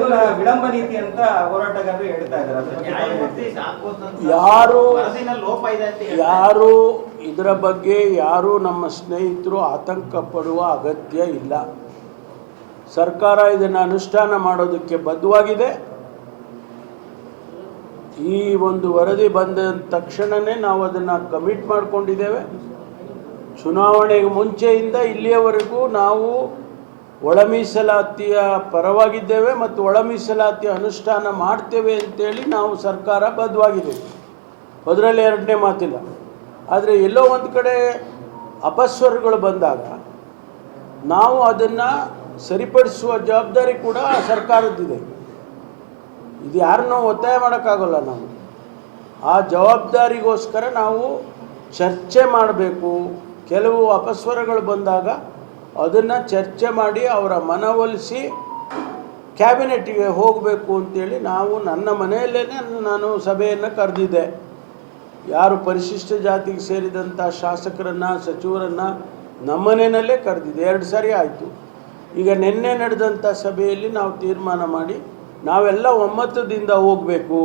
ಅದನ್ನ ವಿಳಂಬ ನೀತಿ ಅಂತ ಹೋರಾಟಗಾರರು ಹೇಳ್ತಾ ಇದ್ದಾರೆ. ಯಾರು ಇದರ ಬಗ್ಗೆ ಯಾರು ನಮ್ಮ ಸ್ನೇಹಿತರು ಆತಂಕ ಪಡುವ ಅಗತ್ಯ ಇಲ್ಲ. ಸರ್ಕಾರ ಇದನ್ನು ಅನುಷ್ಠಾನ ಮಾಡೋದಕ್ಕೆ ಬದ್ಧವಾಗಿದೆ. ಈ ಒಂದು ವರದಿ ಬಂದ ತಕ್ಷಣವೇ ನಾವು ಅದನ್ನು ಕಮಿಟ್ ಮಾಡಿಕೊಂಡಿದ್ದೇವೆ. ಚುನಾವಣೆಗೆ ಮುಂಚೆಯಿಂದ ಇಲ್ಲಿಯವರೆಗೂ ನಾವು ಒಳ ಮೀಸಲಾತಿಯ ಪರವಾಗಿದ್ದೇವೆ ಮತ್ತು ಒಳ ಮೀಸಲಾತಿ ಅನುಷ್ಠಾನ ಮಾಡ್ತೇವೆ ಅಂತೇಳಿ ನಾವು ಸರ್ಕಾರ ಬದ್ಧವಾಗಿದ್ದೇವೆ. ಅದರಲ್ಲಿ ಎರಡನೇ ಮಾತಿಲ್ಲ. ಆದರೆ ಎಲ್ಲೋ ಒಂದು ಕಡೆ ಅಪಸ್ವರಗಳು ಬಂದಾಗ ನಾವು ಅದನ್ನು ಸರಿಪಡಿಸುವ ಜವಾಬ್ದಾರಿ ಕೂಡ ಸರ್ಕಾರದ್ದಿದೆ. ಇದು ಯಾರನ್ನೂ ಒತ್ತಾಯ ಮಾಡೋಕ್ಕಾಗಲ್ಲ. ನಾವು ಆ ಜವಾಬ್ದಾರಿಗೋಸ್ಕರ ನಾವು ಚರ್ಚೆ ಮಾಡಬೇಕು. ಕೆಲವು ಅಪಸ್ವರಗಳು ಬಂದಾಗ ಅದನ್ನು ಚರ್ಚೆ ಮಾಡಿ ಅವರ ಮನವೊಲಿಸಿ ಕ್ಯಾಬಿನೆಟ್ಗೆ ಹೋಗಬೇಕು ಅಂತೇಳಿ ನಾವು ನನ್ನ ಮನೆಯಲ್ಲೇ ನಾನು ಸಭೆಯನ್ನು ಕರೆದಿದ್ದೆ. ಯಾರು ಪರಿಶಿಷ್ಟ ಜಾತಿಗೆ ಸೇರಿದಂಥ ಶಾಸಕರನ್ನು ಸಚಿವರನ್ನು ನಮ್ಮನೆಯಲ್ಲೇ ಕರೆದಿದ್ದೆ. 2 ಸಾರಿ ಆಯಿತು. ಈಗ ನಿನ್ನೆ ನಡೆದಂಥ ಸಭೆಯಲ್ಲಿ ನಾವು ತೀರ್ಮಾನ ಮಾಡಿ ನಾವೆಲ್ಲ ಒಮ್ಮತದಿಂದ ಹೋಗಬೇಕು.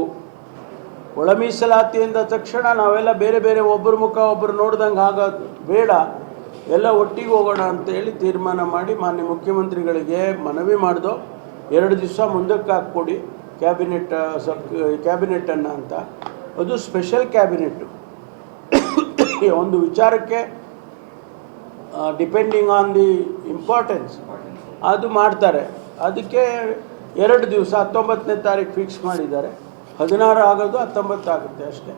ಒಳ ಮೀಸಲಾತಿ ಅಂದ ತಕ್ಷಣ ನಾವೆಲ್ಲ ಬೇರೆ ಬೇರೆ ಒಬ್ಬರ ಮುಖ ಒಬ್ಬರು ನೋಡ್ದಂಗೆ ಆಗೋದು ಬೇಡ, ಎಲ್ಲ ಒಟ್ಟಿಗೆ ಹೋಗೋಣ ಅಂತೇಳಿ ತೀರ್ಮಾನ ಮಾಡಿ ಮಾನ್ಯ ಮುಖ್ಯಮಂತ್ರಿಗಳಿಗೆ ಮನವಿ ಮಾಡಿದೋ. 2 ದಿವಸ ಮುಂದಕ್ಕೆ ಹಾಕ್ಕೊಡಿ ಕ್ಯಾಬಿನೆಟನ್ನು ಅಂತ. ಅದು ಸ್ಪೆಷಲ್ ಕ್ಯಾಬಿನೆಟ್ಟು. ಒಂದು ವಿಚಾರಕ್ಕೆ ಡಿಪೆಂಡಿಂಗ್ ಆನ್ ದಿ ಇಂಪಾರ್ಟೆನ್ಸ್ ಅದು ಮಾಡ್ತಾರೆ. ಅದಕ್ಕೆ 2 ದಿವಸ 19ನೇ ತಾರೀಕು ಫಿಕ್ಸ್ ಮಾಡಿದ್ದಾರೆ. 16 ಆಗೋದು 19 ಆಗುತ್ತೆ ಅಷ್ಟೇ.